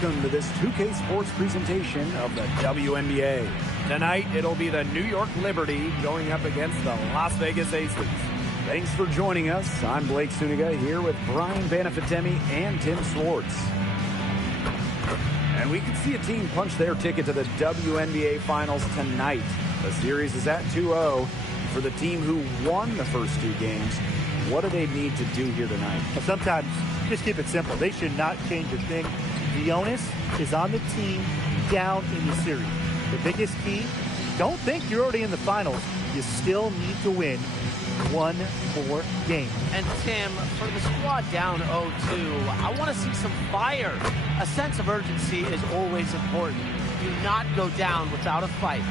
Welcome to this 2K Sports presentation of the WNBA. Tonight, it'll be the New York Liberty going up against the Las Vegas Aces. Thanks for joining us. I'm Blake Suniga here with Brian Banafitemi and Tim Swartz. And we can see a team punch their ticket to the WNBA Finals tonight. The series is at 2-0. For the team who won the first two games, what do they need to do here tonight? Well, sometimes just keep it simple. They should not change a thing. The onus is on the team down in the series. The biggest key, don't think you're already in the finals. You still need to win one more game. And Tim, for the squad down 0-2, I want to see some fire. A sense of urgency is always important. Do not go down without a fight.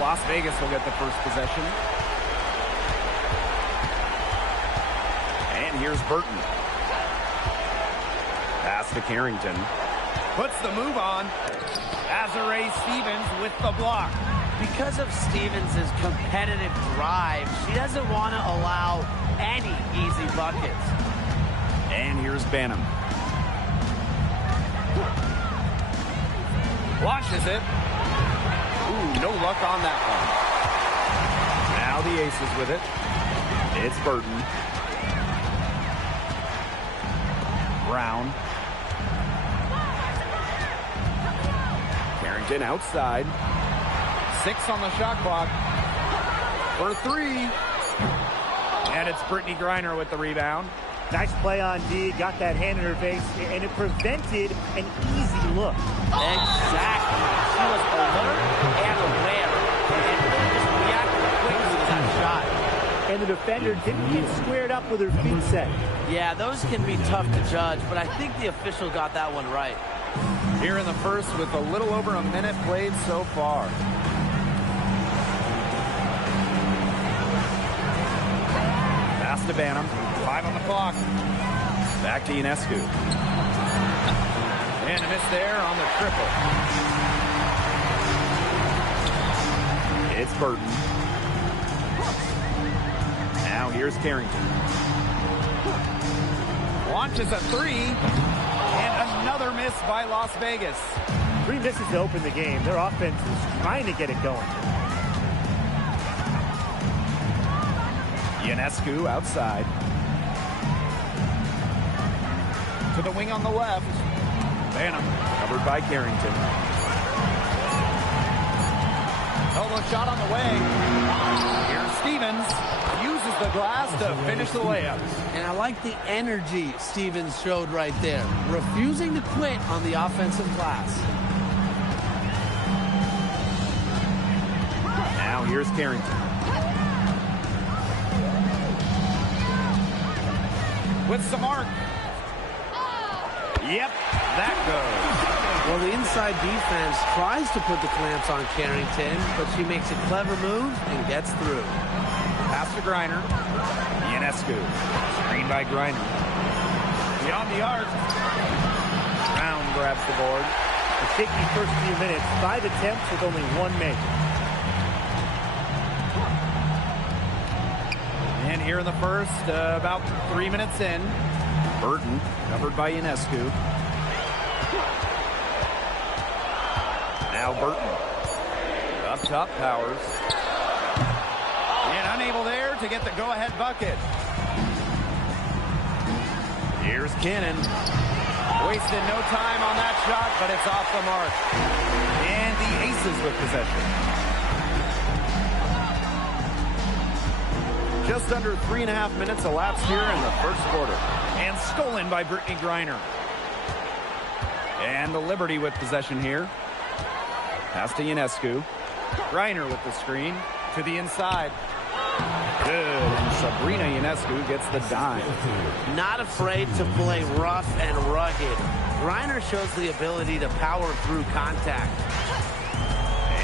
Las Vegas will get the first possession. And here's Burton. Pass to Carrington. Puts the move on. Azarae Stevens with the block. Because of Stevens' competitive drive, she doesn't want to allow any easy buckets. And here's Banham. Launches it. Ooh, no luck on that one. Now the Aces with it. It's Burton. Brown. Carrington outside. 6 on the shot clock. For 3. And it's Brittany Griner with the rebound. Nice play on D. Got that hand in her face, and it prevented an easy look. Exactly. She was alert and aware, and really just reacted quickly to that shot. And the defender didn't get squared up with her feet set. Yeah, those can be tough to judge, but I think the official got that one right. Here in the first with a little over a minute played so far. Pass to Banham. 5 on the clock. Back to Ionescu. And a miss there on the triple. It's Burton. Now here's Carrington. Launches a 3. And another miss by Las Vegas. 3 misses to open the game. Their offense is trying to get it going. Ionescu outside. To the wing on the left. Banham covered by Carrington. Solo shot on the way. Here's Stevens. Uses the glass to finish the layup. And I like the energy Stevens showed right there. Refusing to quit on the offensive glass. Now here's Carrington. With some arc. Yep, that goes. Well, the inside defense tries to put the clamps on Carrington, but she makes a clever move and gets through. Pass to Griner. Ionescu. Screen by Griner. Beyond the arc. Brown grabs the board. A shaky first few minutes. 5 attempts with only 1 make. And here in the first, about 3 minutes in. Burton, covered by Ionescu. Now Burton. Up top, Powers. And unable there to get the go-ahead bucket. Here's Cannon. Wasted no time on that shot, but it's off the mark. And the Aces with possession. Just under 3.5 minutes elapsed here in the first quarter. And stolen by Brittany Griner. And the Liberty with possession here. Pass to Ionescu. Griner with the screen to the inside. Good. And Sabrina Ionescu gets the dime. Not afraid to play rough and rugged. Griner shows the ability to power through contact.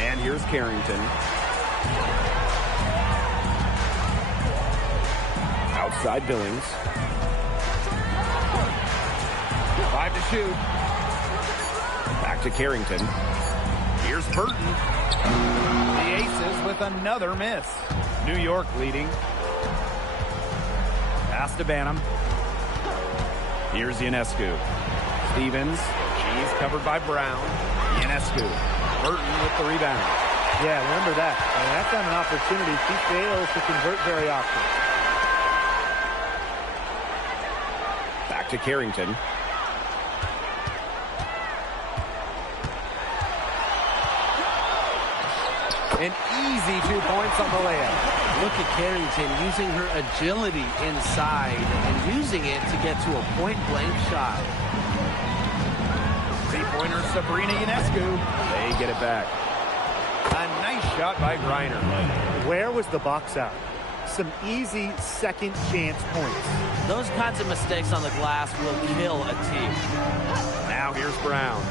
And here's Carrington. side Billings. 5 to shoot. Back to Carrington. Here's Burton. The Aces with another miss. New York leading. Pass to Banham. Here's Ionescu. Stevens. She's covered by Brown. Ionescu. Burton with the rebound. Yeah, remember that. And that's not an opportunity she fails to convert very often. Back to Carrington. An easy 2 points on the layup. Look at Carrington using her agility inside and using it to get to a point-blank shot. Three-pointer Sabrina Ionescu. They get it back. A nice shot by Griner. Where was the box out? Some easy second chance points. Those kinds of mistakes on the glass will kill a team. Now here's Brown.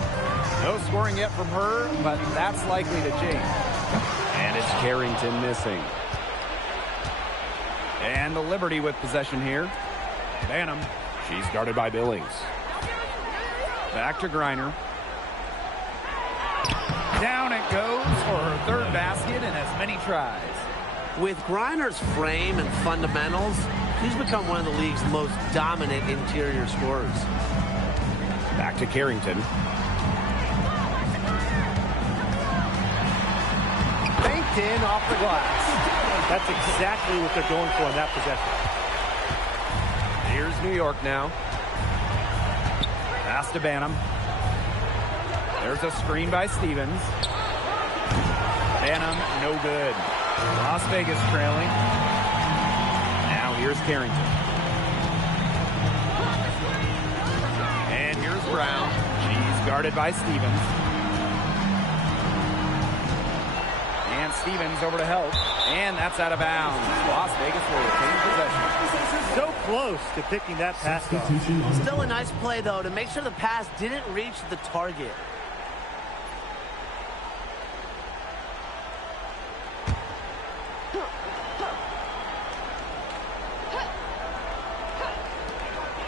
No scoring yet from her, but that's likely to change. And it's Carrington missing. And the Liberty with possession here. Banham. She's guarded by Billings. Back to Griner. Down it goes for her third basket in as many tries. With Griner's frame and fundamentals, she's become one of the league's most dominant interior scorers. Back to Carrington. Banked in off the glass. That's exactly what they're going for in that possession. Here's New York now. Pass to Banham. There's a screen by Stevens. Banham, no good. Las Vegas trailing. Now here's Carrington. And here's Brown. She's guarded by Stevens. And Stevens over to help. And that's out of bounds. Las Vegas will retain possession. So close to picking that pass off. Still a nice play, though, to make sure the pass didn't reach the target.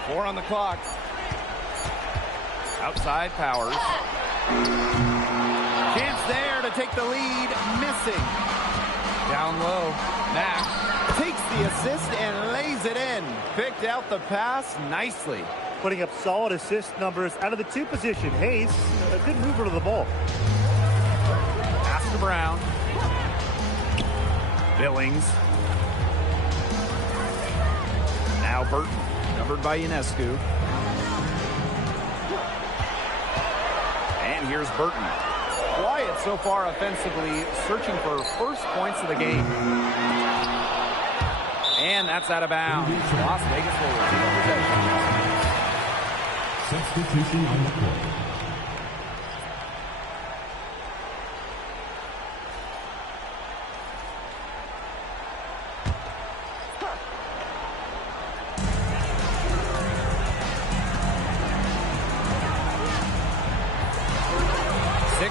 Four on the clock. Outside Powers. Chance there to take the lead. Missing. Down low. Mack takes the assist and lays it in. Picked out the pass nicely. Putting up solid assist numbers out of the two position. Hayes, a good mover to the ball. Pass to Brown. Billings. Now Burton. Covered by Ionescu. And here's Burton. Quiet so far offensively, searching for first points of the game. And that's out of bounds. Las Vegas will retain possession. Substitution on the court.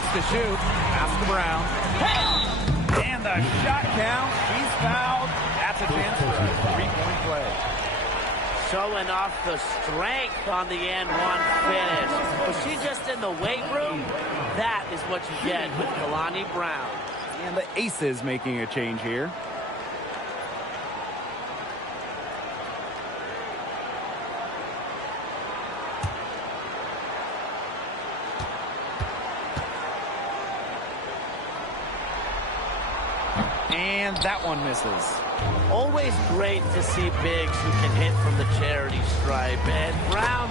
To shoot. Pass to Brown. And the shot count. She's fouled. That's a chance for a three-point play. Showing off the strength on the end one finish. Was she just in the weight room? That is what you get with Kalani Brown. And the Aces making a change here. And that one misses. Always great to see bigs who can hit from the charity stripe. And Brown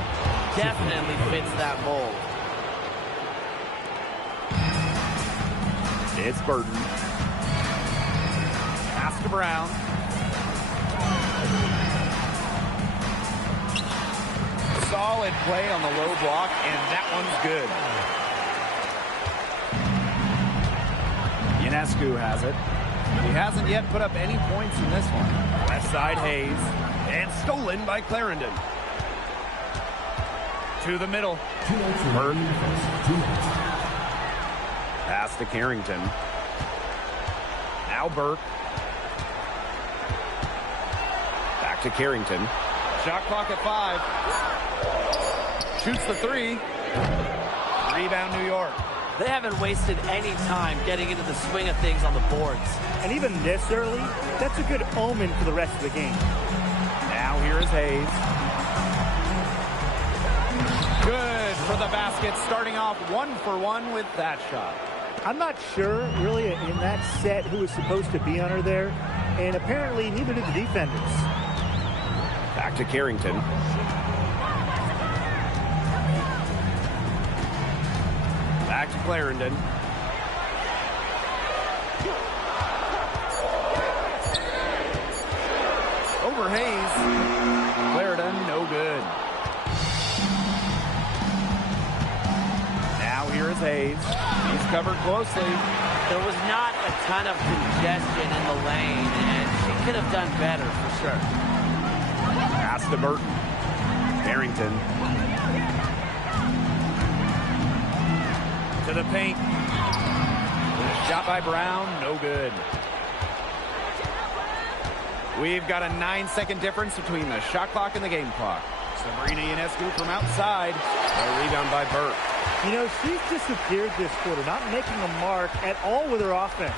definitely fits that mold. It's Burton. Pass to Brown. Solid play on the low block, and that one's good. Ionescu has it. He hasn't yet put up any points in this one. Left side Hayes. And stolen by Clarendon. To the middle. Burke. Pass to Carrington. Now Burke. Back to Carrington. Shot clock at 5. Shoots the 3. Rebound, New York. They haven't wasted any time getting into the swing of things on the boards. And even this early, that's a good omen for the rest of the game. Now here is Hayes. Good for the basket, starting off 1 for 1 with that shot. I'm not sure, really, in that set who was supposed to be on her there, and apparently neither did the defenders. Back to Carrington. Back to Clarendon. Over Hayes. Clarendon, no good. Now here is Hayes. He's covered closely. There was not a ton of congestion in the lane, and she could have done better for sure. Pass to Burton. Carrington. To the paint. Shot by Brown, no good. We've got a 9-second difference between the shot clock and the game clock. Sabrina Ionescu from outside. A rebound by Burke. You know, she's disappeared this quarter, not making a mark at all with her offense.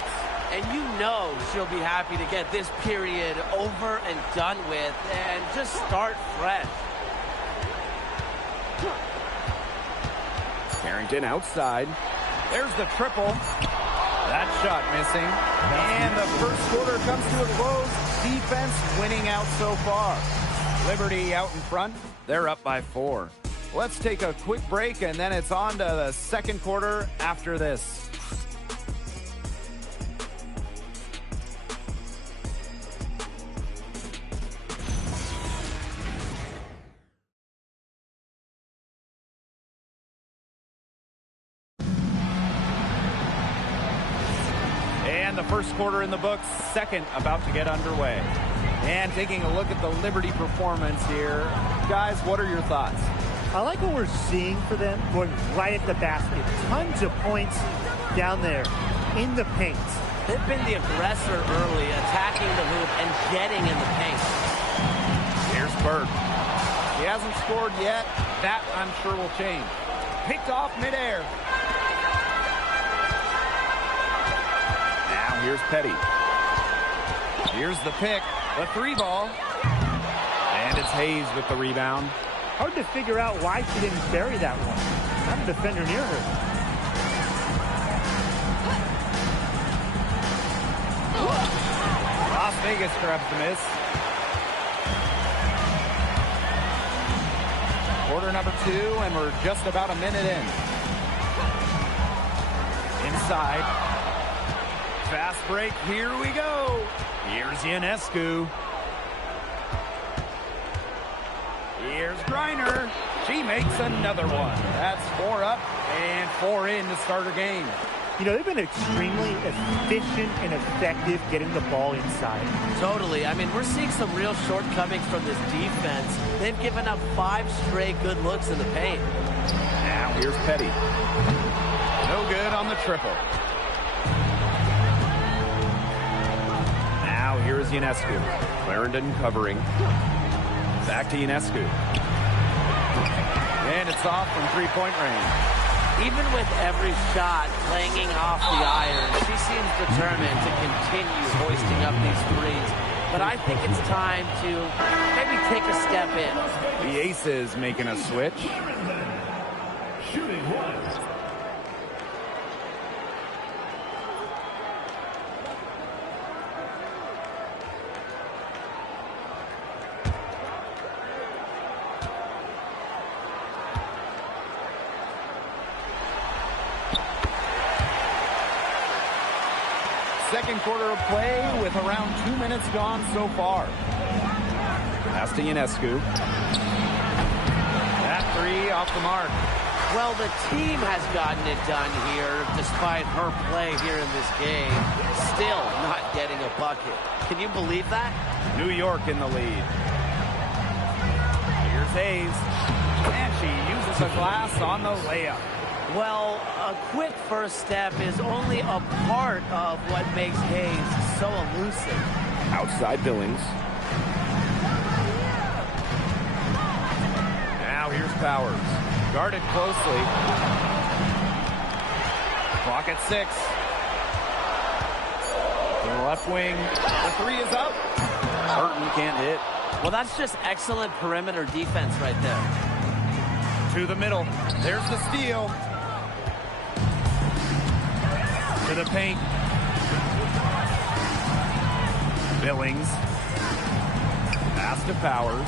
And you know she'll be happy to get this period over and done with and just start fresh. Carrington outside. There's the triple. That shot missing. And the first quarter comes to a close. Defense winning out so far. Liberty out in front. They're up by 4. Let's take a quick break, and then it's on to the second quarter after this. And the first quarter in the books, second about to get underway. And taking a look at the Liberty performance here. Guys, what are your thoughts? I like what we're seeing for them, going right at the basket. Tons of points down there in the paint. They've been the aggressor early, attacking the hoop and getting in the paint. Here's Burke. He hasn't scored yet. That, I'm sure, will change. Picked off midair. Now here's Petty. Here's the pick. The 3 ball. And it's Hayes with the rebound. Hard to figure out why she didn't bury that one. Not a defender near her. Las Vegas grabs the miss. Quarter number 2, and we're just about a minute in. Inside. Fast break. Here we go. Here's Ionescu. Here's Griner. She makes another one. That's 4 up and 4 in to start her game. You know, they've been extremely efficient and effective getting the ball inside. Totally. I mean, we're seeing some real shortcomings from this defense. They've given up 5 straight good looks in the paint. Now here's Petty. No good on the triple. Now here's Ionescu. Clarendon covering. Back to Ionescu. And it's off from 3-point range. Even with every shot clanging off the iron, she seems determined to continue hoisting up these threes. But I think it's time to maybe take a step in. The Aces making a switch. Shooting 1. Second quarter of play with around 2 minutes gone so far. Pass to Ionescu. That 3 off the mark. Well, the team has gotten it done here despite her play here in this game. Still not getting a bucket. Can you believe that? New York in the lead. Here's Hayes. And she uses a glass on the layup. Well, a quick first step is only a part of what makes Hayes so elusive. Outside Billings. Powers. Guarded closely. Clock at 6. To the left wing. The 3 is up. Burton can't hit. Well, that's just excellent perimeter defense right there. To the middle. There's the steal. To the paint. Billings. Pass to Powers.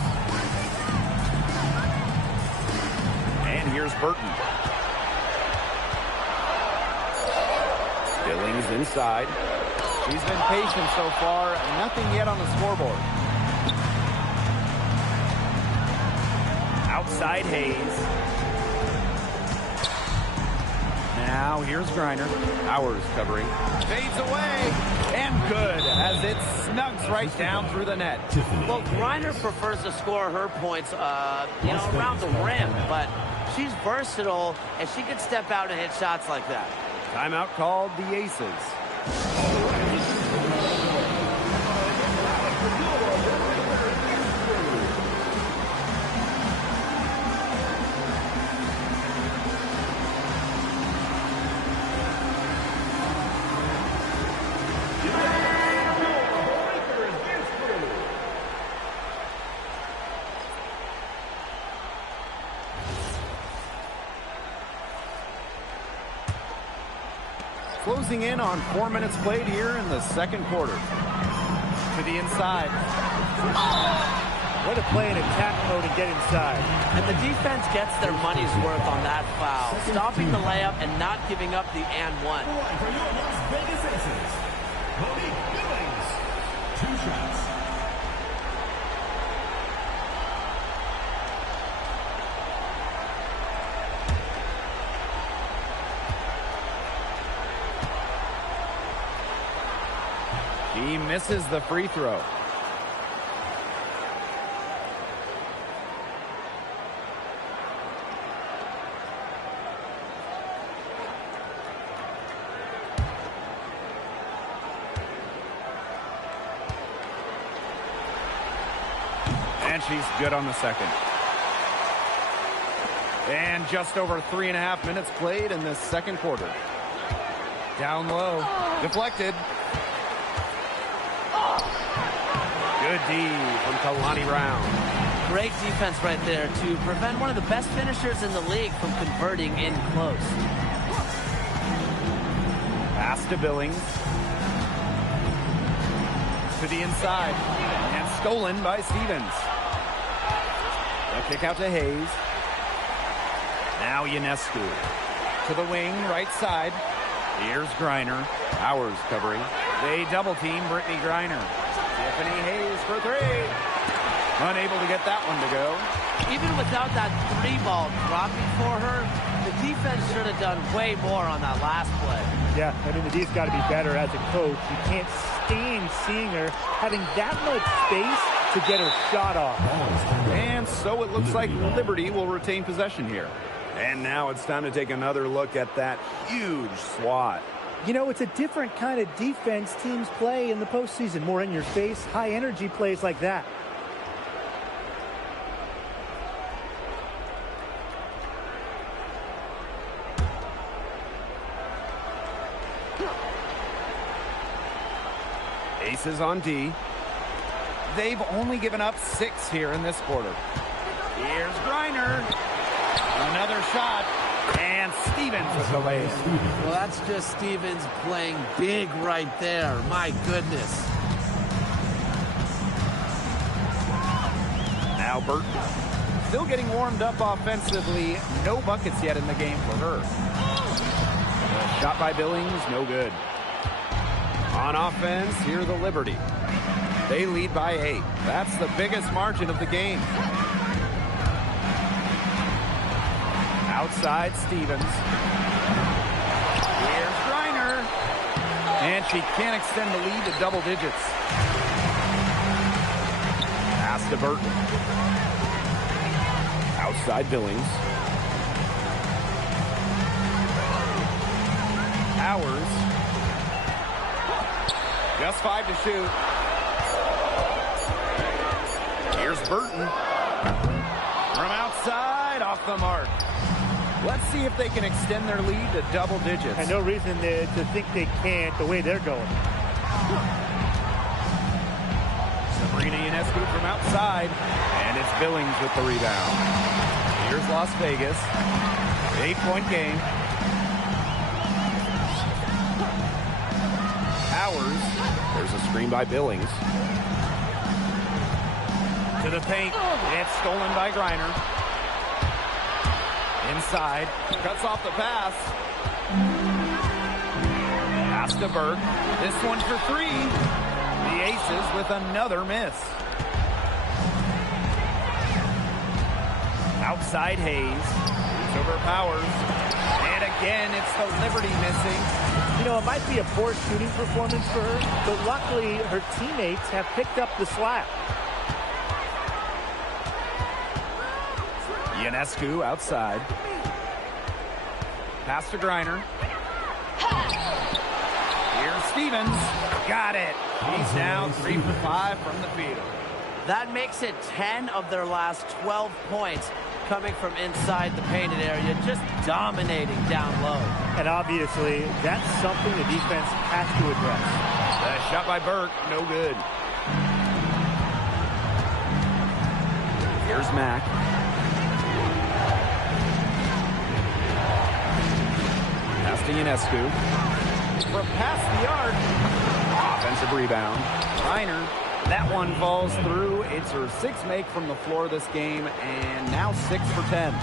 And here's Burton. Billings inside. He's been patient so far. Nothing yet on the scoreboard. Outside Hayes. Now here's Griner. Powers covering. Fades away. And good as it snugs right down through the net. Well, Griner prefers to score her points, around the rim, but she's versatile, and she can step out and hit shots like that. Timeout called the Aces. Closing in on 4 minutes played here in the second quarter. To the inside. Way to play in attack mode and get inside. And the defense gets their money's worth on that foul. Stopping the layup and not giving up the and one. For your Las Vegas Aces, Monique Billings. 2 shots. He misses the free throw. And she's good on the second. And just over 3.5 minutes played in this second quarter. Down low. Deflected. Good D from Kalani Brown. Great defense right there to prevent one of the best finishers in the league from converting in close. Pass to Billings. To the inside. And stolen by Stevens. A kick out to Hayes. Now Ionescu. To the wing, right side. Here's Griner. Powers covering. They double team Brittany Griner. Tiffany Hayes for 3. Unable to get that one to go. Even without that 3 ball dropping for her, the defense should have done way more on that last play. Yeah, I mean, the D's got to be better as a coach. You can't stand seeing her having that much space to get her shot off. And so it looks like Liberty will retain possession here. And now it's time to take another look at that huge swat. You know, it's a different kind of defense teams play in the postseason. More in your face, high energy plays like that. Aces on D. They've only given up 6 here in this quarter. Here's Griner. Another shot. And Stevens with the layup. Well, that's just Stevens playing big right there. My goodness. Now Burton. Still getting warmed up offensively. No buckets yet in the game for her. The shot by Billings, no good. On offense, here the Liberty. They lead by 8. That's the biggest margin of the game. Outside Stevens. Here's Griner. And she can't extend the lead to double digits. Pass to Burton. Outside Billings. Powers. Just 5 to shoot. Here's Burton. From outside, off the mark. Let's see if they can extend their lead to double digits. And no reason to think they can't the way they're going. Sabrina Ionescu from outside, and it's Billings with the rebound. Here's Las Vegas. 8-point game. Powers. There's a screen by Billings. To the paint. It's stolen by Griner. Inside. Cuts off the pass. Pass to Burke. This one for three. The Aces with another miss. Outside Hayes. It's over Powers. And again, it's the Liberty missing. You know, it might be a poor shooting performance for her, but luckily her teammates have picked up the slack. Ionescu outside. Pass to Griner. Here's Stevens. Got it. He's now 3 for 5 from the field. That makes it 10 of their last 12 points coming from inside the painted area, just dominating down low. And obviously, that's something the defense has to address. Shot by Burke, no good. Here's Mack. Pass to Ionescu. From past the arc. Offensive rebound. Reiner. That one falls through. It's her 6th make from the floor this game, and now 6 for 10.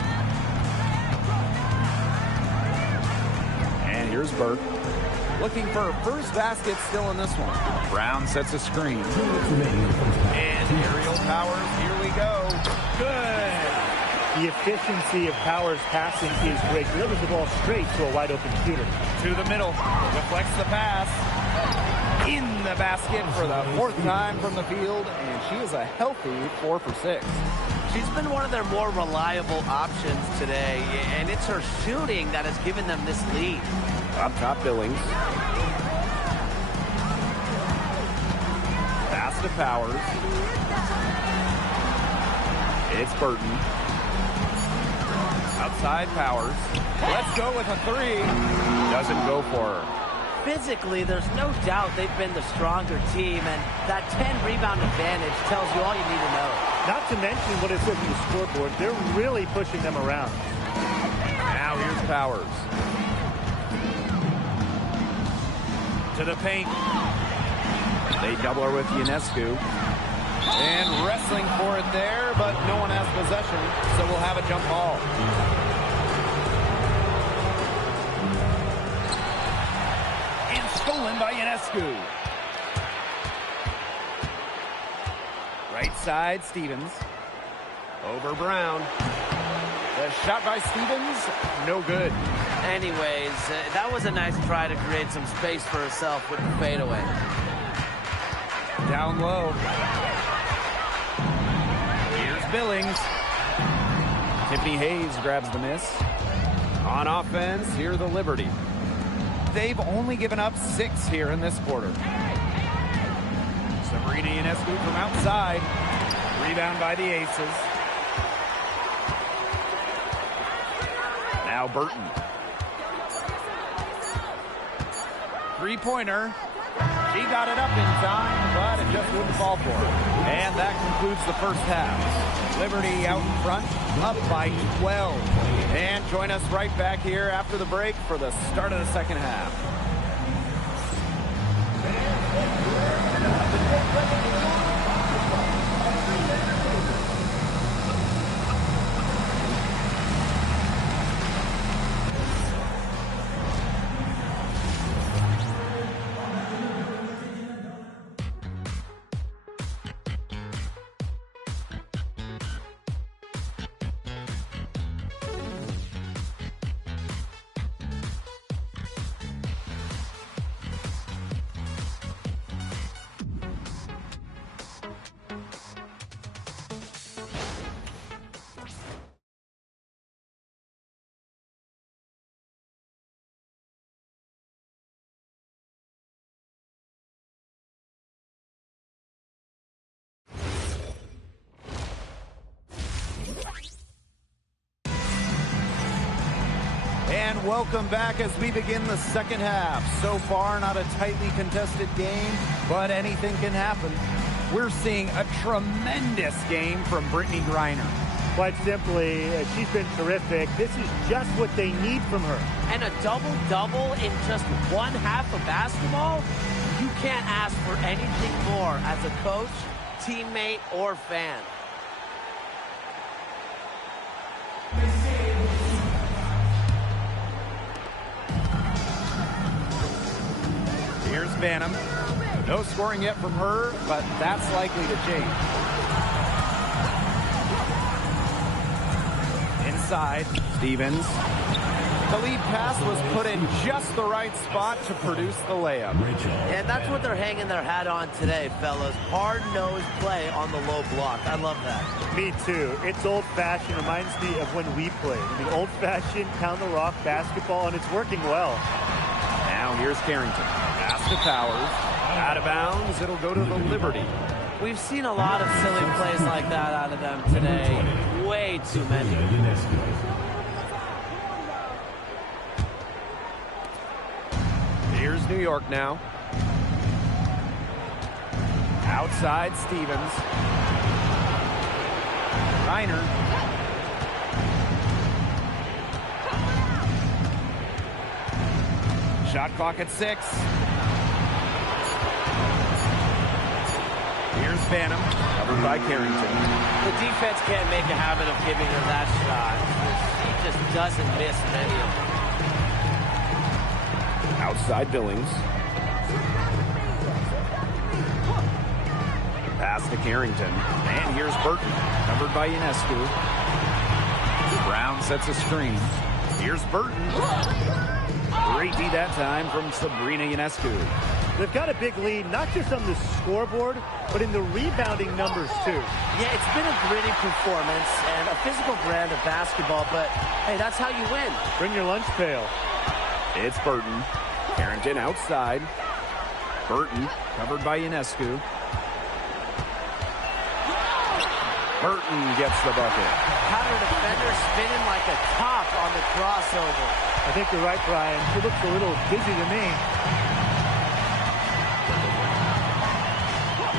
And here's Burke. Looking for her first basket still in this one. Brown sets a screen. And aerial Powers, here we go. Good. The efficiency of Powers' passing is great. Delivers the ball straight to a wide-open shooter. To the middle. Deflects the pass. In the basket for the 4th time from the field, and she is a healthy 4 for 6. She's been one of their more reliable options today, and it's her shooting that has given them this lead. Up top, Billings. Pass to Powers. It's Burton. Outside Powers. Let's go with a 3. Doesn't go for her. Physically, there's no doubt they've been the stronger team, and that 10-rebound advantage tells you all you need to know. Not to mention what it says on the scoreboard, they're really pushing them around. Now here's Powers. To the paint. They double her with Ionescu. And wrestling for it there, but no one has possession, so we'll have a jump ball. Stolen by Ionescu. Right side, Stevens. Over Brown. The shot by Stevens, no good. Anyways, that was a nice try to create some space for herself with the fadeaway. Down low. Here's Billings. Tiffany Hayes grabs the miss. On offense, here the Liberty. They've only given up 6 here in this quarter. Sabrina Ionescu from outside. Rebound by the Aces. Now Burton. 3-pointer. She got it up in time, but it just wouldn't fall for her. And that concludes the first half. Liberty out in front, up by 12. And join us right back here after the break for the start of the second half. And welcome back as we begin the second half. So far, not a tightly contested game, but anything can happen. We're seeing a tremendous game from Brittany Griner. Quite simply, she's been terrific. This is just what they need from her. And a double-double in just one half of basketball? You can't ask for anything more as a coach, teammate, or fan. Here's Banham. No scoring yet from her, but that's likely to change. Inside, Stevens. The lead pass was put in just the right spot to produce the layup. And that's what they're hanging their hat on today, fellas. Hard-nosed play on the low block. I love that. Me too. It's old-fashioned. Reminds me of when we played. The old-fashioned pound-the-rock basketball, and it's working well. Now here's Carrington. Pass to Powers. Out of bounds. It'll go to the Liberty. We've seen a lot of silly plays like that out of them today. Way too many. Here's New York now. Outside, Stevens. Reiner. Shot clock at 6. Here's Banham, covered by Carrington. The defense can't make a habit of giving her that shot. She just doesn't miss many of them. Outside Billings. Pass to Carrington. And here's Burton, covered by Ionescu. Brown sets a screen. Here's Burton. Great D that time from Sabrina Ionescu. They've got a big lead, not just on the scoreboard, but in the rebounding numbers, too. Yeah, it's been a gritty performance and a physical brand of basketball, but, hey, that's how you win. Bring your lunch pail. It's Burton. Carrington outside. Burton covered by Ionescu. Burton gets the bucket. Had her defender spinning like a top on the crossover. I think you're right, Brian. She looks a little dizzy to me.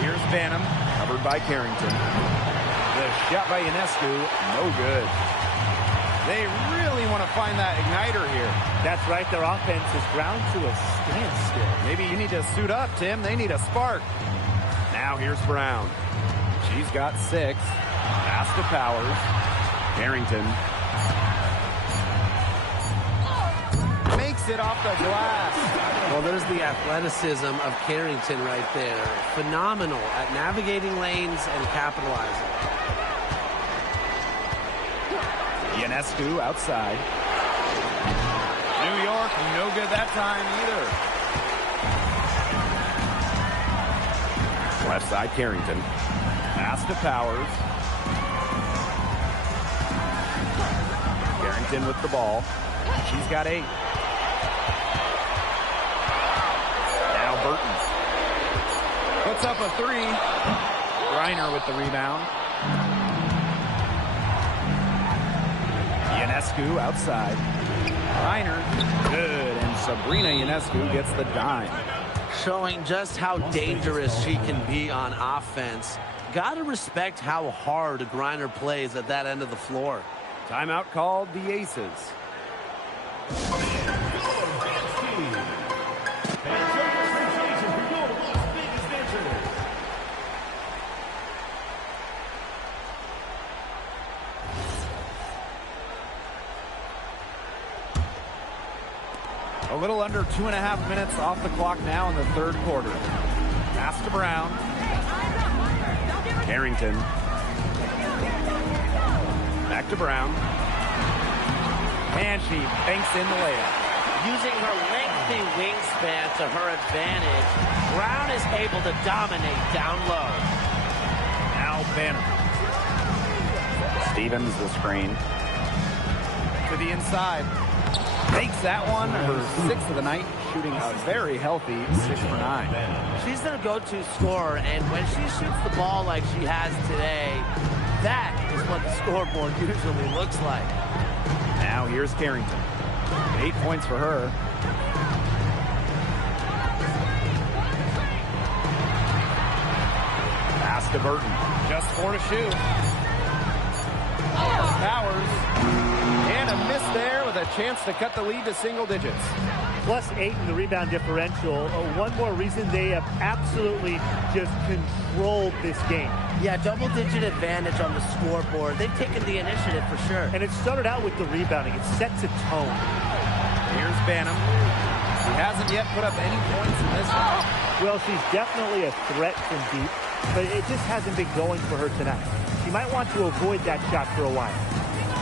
Here's Banham, covered by Carrington. The shot by Ionescu, no good. They really want to find that igniter here. That's right. Their offense is ground to a standstill. Maybe you need to suit up, Tim. They need a spark. Now here's Brown. She's got 6. Pass to Powers. Carrington. Makes it off the glass. Well, there's the athleticism of Carrington right there. Phenomenal at navigating lanes and capitalizing. Ionescu outside. New York, no good that time either. Left side, Carrington. Pass to Powers. Carrington with the ball. She's got 8. Now Burton. Puts up a 3. Griner with the rebound. Ionescu outside. Griner, good. And Sabrina Ionescu gets the dime. Showing just how dangerous she can be on offense. Gotta respect how hard Griner plays at that end of the floor. Timeout called the Aces. A little under 2.5 minutes off the clock now in the third quarter. Pass to Brown. Carrington. Back to Brown. And she banks in the layup. Using her lengthy wingspan to her advantage, Brown is able to dominate down low. Now Banner. Stevens the screen. To the inside. Makes that one her 6th of the night, shooting a very healthy 6 for 9. She's their go-to scorer, and when she shoots the ball like she has today, that is what the scoreboard usually looks like. Now here's Carrington. 8 points for her. Pass to Burton. Just 4 to shoot. Powers. And a miss there with a chance to cut the lead to single digits. +8 in the rebound differential. One more reason they have absolutely just controlled this game. Yeah, double-digit advantage on the scoreboard. They've taken the initiative for sure. And it started out with the rebounding. It sets a tone. Here's Banham. He hasn't yet put up any points in this one. Well, she's definitely a threat from deep, but it just hasn't been going for her tonight. She might want to avoid that shot for a while.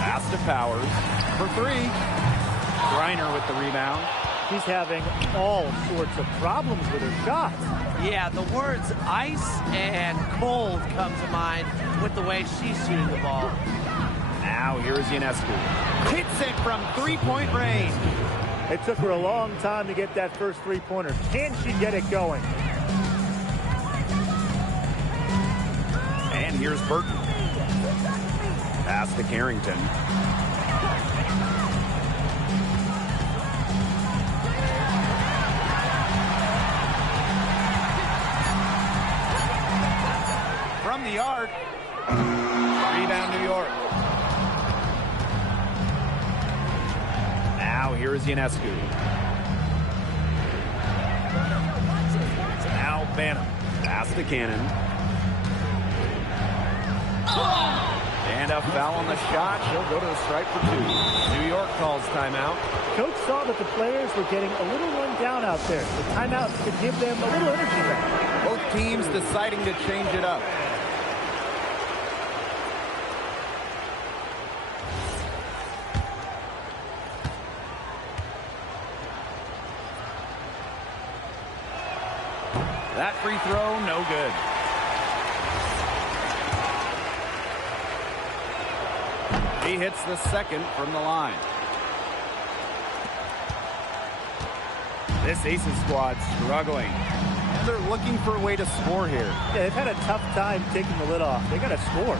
Pass to Powers for 3. Griner with the rebound. She's having all sorts of problems with her shots. Yeah, the words ice and cold come to mind with the way she's shooting the ball. Now here's Ionescu. Hits it from 3-point range. It took her a long time to get that first three-pointer. Can she get it going? And here's Burton. Pass to Carrington. From the arc. Rebound, New York. Now here is Ionescu. Now Banham. Pass to Cannon. And a foul on the shot. She'll go to the stripe for 2. New York calls timeout. Coach saw that the players were getting a little run down out there. The timeout could give them a little energy back. Both teams deciding to change it up. That free throw, no good. He hits the second from the line. This Aces squad struggling. And they're looking for a way to score here. Yeah, they've had a tough time taking the lid off. They got to score.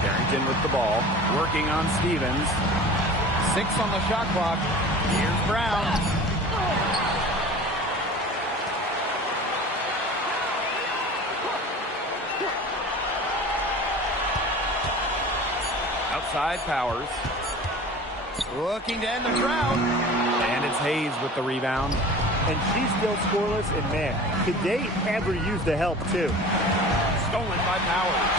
Carrington with the ball. Working on Stevens. 6 on the shot clock. Here's Brown. Outside Powers. Looking to end the drought. And it's Hayes with the rebound. And she's still scoreless, and man, could they ever use the help too? Stolen by Powers.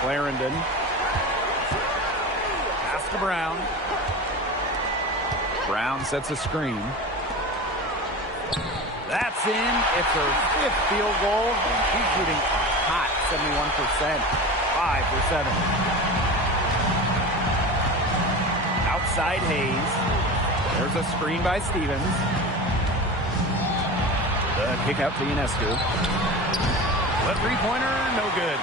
Clarendon. Pass to Brown. Brown sets a screen. That's in. It's her 5th field goal, and she's shooting a hot 71%. 5 for 7. Outside Hayes. There's a screen by Stevens. The kick out to Ionescu. The three-pointer, no good.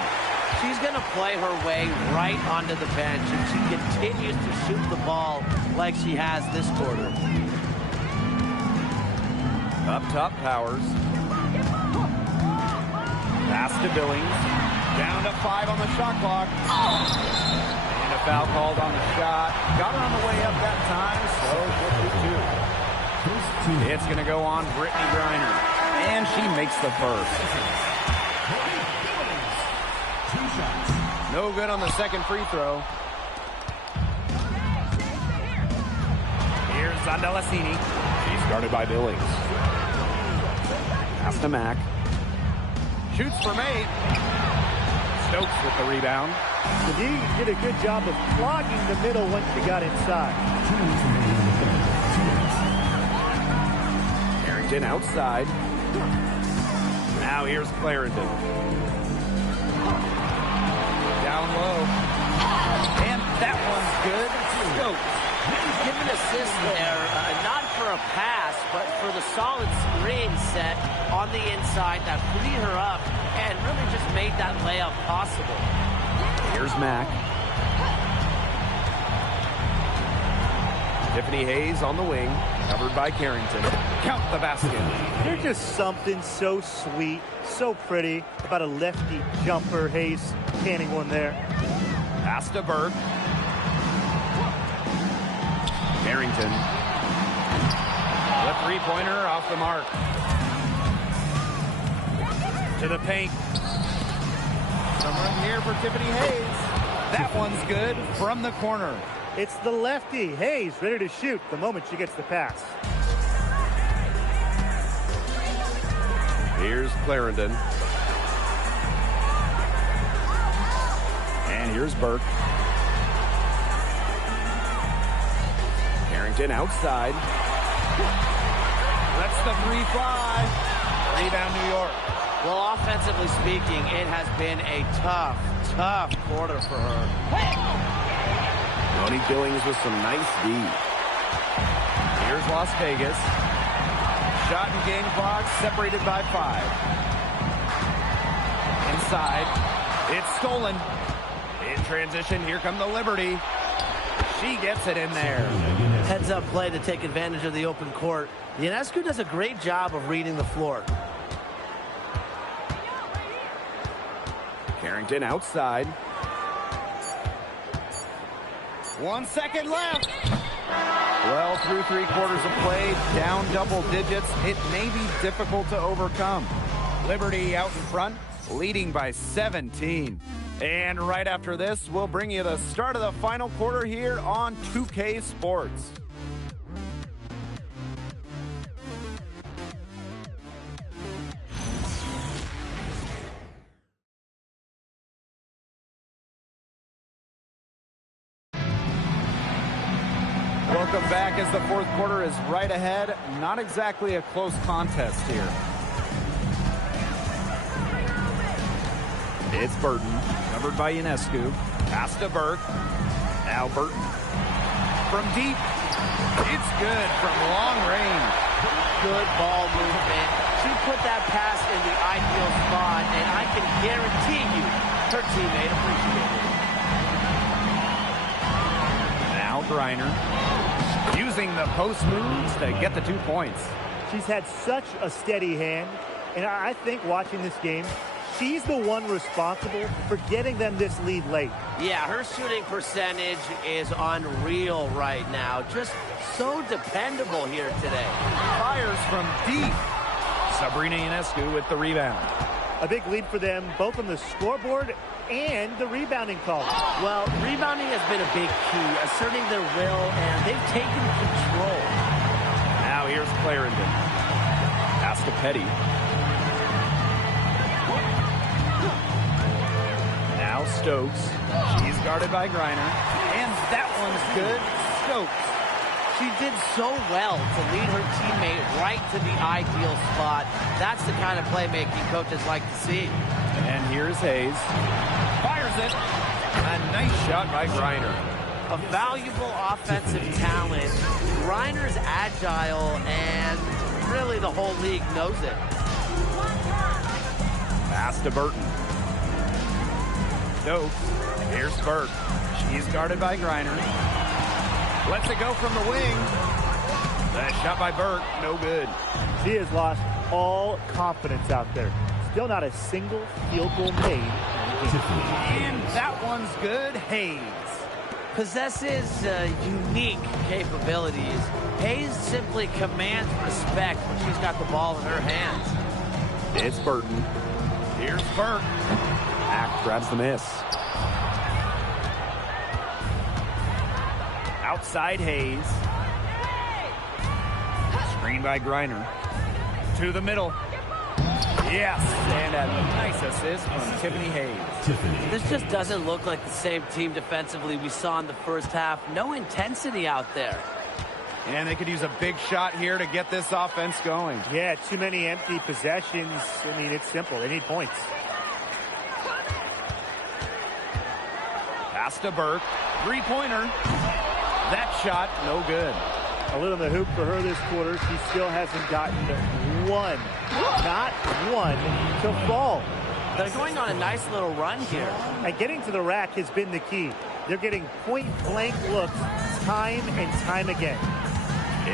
She's going to play her way right onto the bench, and she continues to shoot the ball like she has this quarter. Up top, Powers. Pass to Billings. Down to 5 on the shot clock. And a foul called on the shot. Got her on the way up that time, so she'll shoot 2. It's going to go on Brittany Griner. And she makes the first. No good on the second free throw. Here's Zandalasini. She's guarded by Billings. Pass to Mack. Shoots from 8. Stokes with the rebound. He did a good job of clogging the middle once she got inside. Carrington outside. Now here's Clarendon. Down low. And that one's good. Stokes. Give an assist there, not for a pass, but for the solid screen set on the inside that freed her up and really just made that layup possible. Here's Mack. Tiffany Hayes on the wing. Covered by Carrington. Count the basket. There's just something so sweet, so pretty about a lefty jumper. Hayes canning one there. Pass to Burke. Carrington. The three-pointer off the mark. To the paint. Some room here for Tiffany Hayes. That one's good from the corner. It's the lefty. Hayes ready to shoot the moment she gets the pass. Here's Clarendon. And here's Burke. Carrington outside. Lets the three fly. Rebound New York. Well, offensively speaking, it has been a tough quarter for her. Tony Billings with some nice D. Here's Las Vegas. Shot and game clock separated by 5. Inside. It's stolen. In transition, here come the Liberty. She gets it in there. Heads-up play to take advantage of the open court. Ionescu does a great job of reading the floor. Carrington outside. 1 second left. Well, through 3 quarters of play, down double digits, it may be difficult to overcome. Liberty out in front, leading by 17. And right after this, we'll bring you the start of the final quarter here on 2K Sports. Welcome back as the fourth quarter is right ahead. Not exactly a close contest here. It's Burton, covered by Ionescu. Pass to Burke. Now Burton. From deep. It's good from long range. Good ball movement. She put that pass in the ideal spot, and I can guarantee you her teammate appreciated it. Now Griner. Using the post moves to get the 2 points. She's had such a steady hand, and I think watching this game, she's the one responsible for getting them this lead late. Yeah, her shooting percentage is unreal right now. Just so dependable here today. Fires from deep. Sabrina Ionescu with the rebound. A big lead for them, both on the scoreboard and the rebounding call. Well, rebounding has been a big key, asserting their will, and they've taken control. Now here's Clarendon. Pass to Petty. Now Stokes. She's guarded by Griner. And that one's good. Stokes. She did so well to lead her teammate right to the ideal spot. That's the kind of playmaking coaches like to see. And here's Hayes. Fires it. A nice shot by Griner. A valuable offensive talent. Griner's agile, and really the whole league knows it. Pass to Burton. Stokes. Here's Burke. She's guarded by Griner. Lets it go from the wing. That shot by Burke, no good. She has lost all confidence out there. Still not a single field goal made. And that one's good. Hayes. Possesses unique capabilities. Hayes simply commands respect when she's got the ball in her hands. It's Burton. Here's Burke. Act grabs the miss. Outside Hayes. Screen by Griner. To the middle. Yes, and a nice assist from Tiffany Hayes. This just doesn't look like the same team defensively we saw in the first half. No intensity out there. And they could use a big shot here to get this offense going. Yeah, too many empty possessions. I mean, it's simple. They need points. Pass to Burke. Three-pointer. That shot, no good. A little in the hoop for her this quarter. She still hasn't gotten one, not one, to fall. They're going on a nice little run here. And getting to the rack has been the key. They're getting point-blank looks time and time again.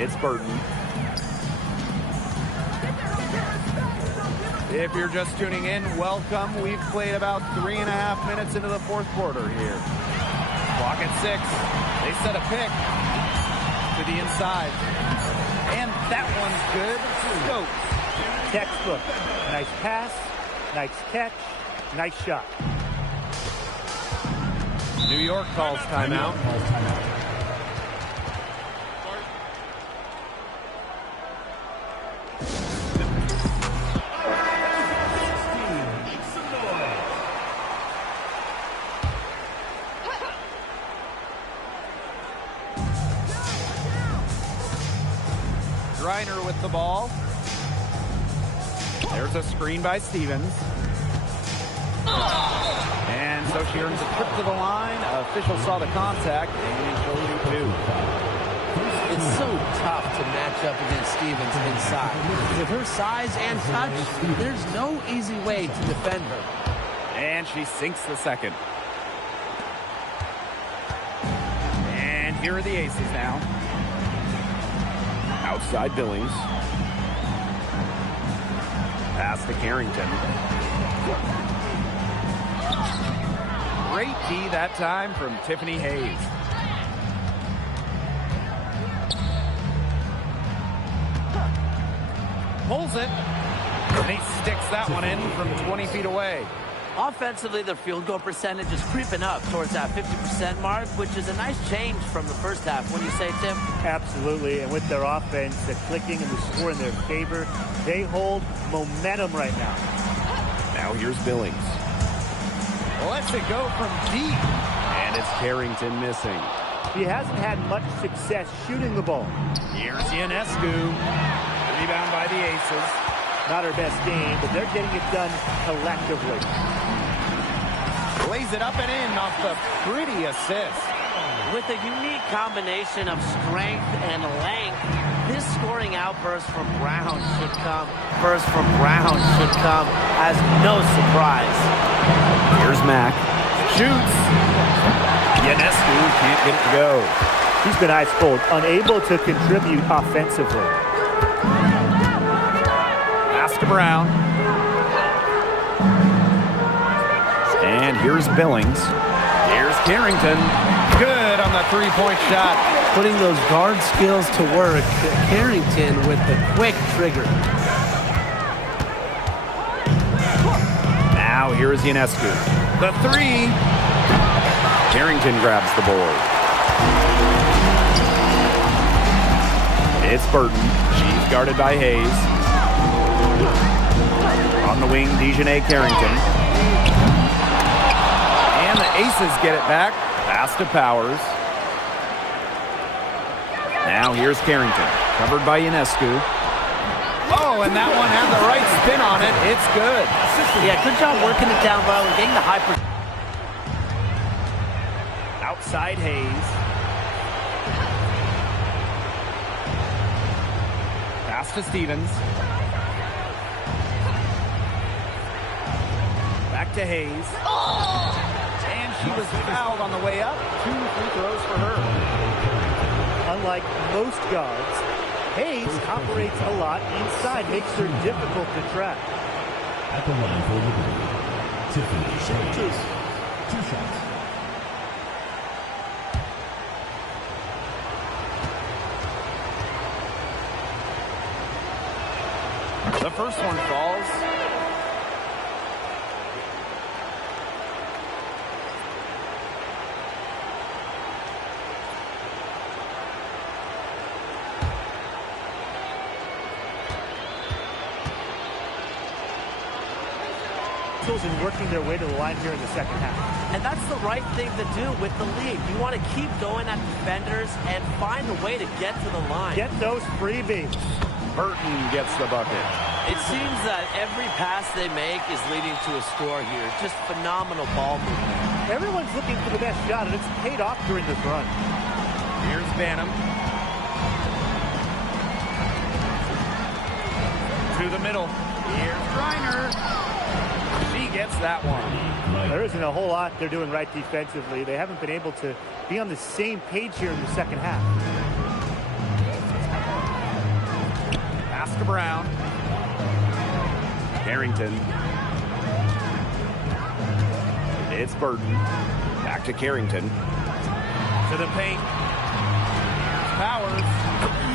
It's Burton. If you're just tuning in, welcome. We've played about 3.5 minutes into the fourth quarter here. Clock at 6. They set a pick to the inside. And that one's good. Stokes. Textbook. Nice pass, nice catch, nice shot. New York calls timeout. Griner with the ball. There's a screen by Stevens. And so she earns a trip to the line. Official saw the contact and showed two. It's so tough to match up against Stevens inside. With her size and touch, there's no easy way to defend her. And she sinks the second. And here are the aces now. Outside Billings. Pass to Carrington. Great D that time from Tiffany Hayes. Pulls it. And he sticks that one in from 20 feet away. Offensively, their field goal percentage is creeping up towards that 50% mark, which is a nice change from the first half. What do you say, Tim? Absolutely, and with their offense, the clicking and the score in their favor, they hold momentum right now. Now here's Billings. Lets it go from deep, and it's Carrington missing. He hasn't had much success shooting the ball. Here's Ionescu. Rebound by the Aces. Not her best game, but they're getting it done collectively. Lays it up and in off the pretty assist. With a unique combination of strength and length, this scoring outburst from Brown should come. As no surprise. Here's Mack. Shoots. Ionescu can't get it to go. He's been ice cold, unable to contribute offensively. Pass to Brown. And here's Billings. Here's Carrington. Good on the three-point shot. Putting those guard skills to work. Carrington with the quick trigger. Now here's Ionescu. The three. Carrington grabs the board. It's Burton. She's guarded by Hayes. On the wing, Dejanay Carrington. And the Aces get it back. Pass to Powers. Now here's Carrington. Covered by Ionescu. Oh, and that one had the right spin on it. It's good. Yeah, good job working it down low and getting the high. Outside Hayes. Pass to Stevens. Back to Hayes. And she was fouled on the way up. 2 free throws for her. Unlike most guards, Hayes operates a lot inside, makes her difficult to track. At the line for Liberty, Tiffany Hayes. 2 shots. The first one falls. And working their way to the line here in the second half. And that's the right thing to do with the lead. You want to keep going at defenders and find a way to get to the line. Get those freebies. Burton gets the bucket. It seems that every pass they make is leading to a score here. Just phenomenal ball movement. Everyone's looking for the best shot, and it's paid off during this run. Here's Banham. To the middle. Here's Griner. She gets that one. There isn't a whole lot they're doing right defensively. They haven't been able to be on the same page here in the second half. to Brown. Carrington. It's Burton. Back to Carrington. To the paint. Powers.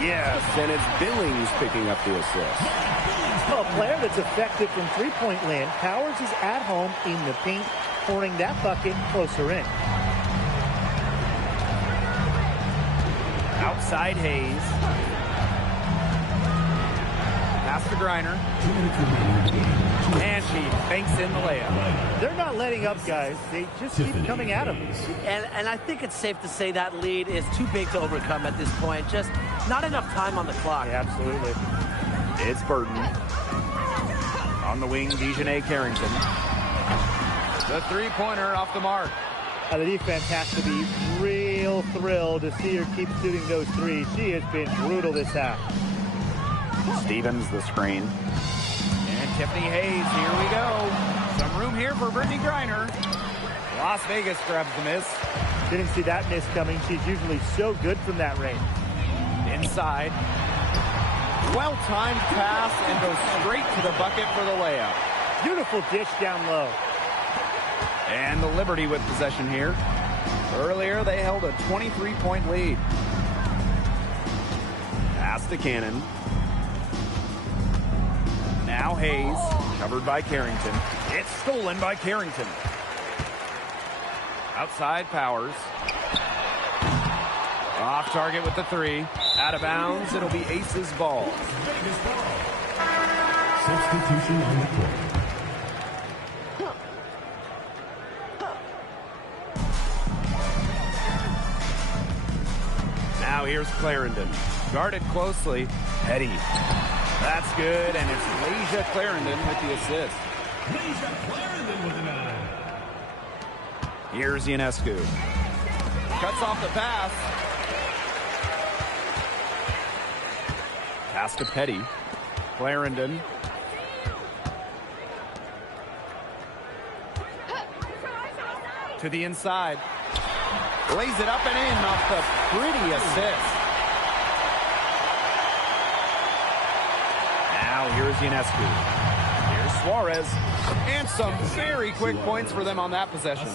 Yes, and it's Billings picking up the assist. Well, a player that's effective from three-point land. Powers is at home in the paint, pouring that bucket closer in. Outside Hayes. Pass to Griner. And she banks in the layup. They're not letting up, guys. They just keep coming at them. And I think it's safe to say that lead is too big to overcome at this point. Just not enough time on the clock. Yeah, absolutely. It's Burton. On the wing, Dejanay Carrington. The three-pointer off the mark. The defense has to be real thrilled to see her keep shooting those threes. She has been brutal this half. Stevens, the screen. And Tiffany Hayes, here we go. Some room here for Brittany Griner. Las Vegas grabs the miss. Didn't see that miss coming. She's usually so good from that range. Inside. Well-timed pass and goes straight to the bucket for the layup. Beautiful dish down low. And the Liberty with possession here. Earlier, they held a 23-point lead. Pass to Cannon. Now Hayes, covered by Carrington. It's stolen by Carrington. Outside Powers. Off target with the three. Out of bounds, it'll be Ace's ball. Vegas ball. Substitution on the court. Now here's Clarendon. Guarded closely. Petty. That's good, and it's Lasia Clarendon with the assist. Lasia Clarendon with the 9. Here's Ionescu. Cuts off the pass. Pass to Petty. Clarendon. To the inside. Lays it up and in off the pretty assist. Now here's Ionescu. Here's Suarez. And some very quick points for them on that possession.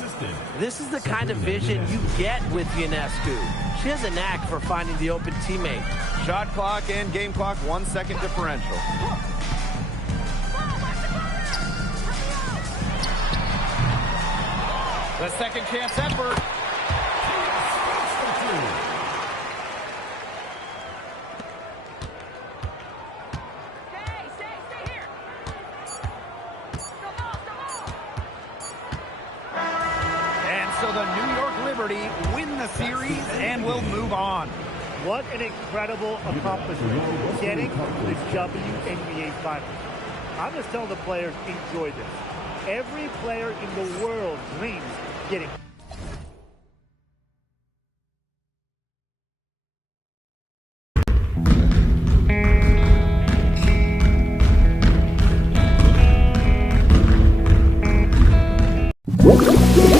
This is the kind of vision you get with Ionescu. She has a knack for finding the open teammate. Shot clock and game clock 1 second differential. The second chance effort. So the New York Liberty win the series and will move on. What an incredible accomplishment getting to this WNBA Finals. I'm just telling the players, enjoy this. Every player in the world dreams getting What?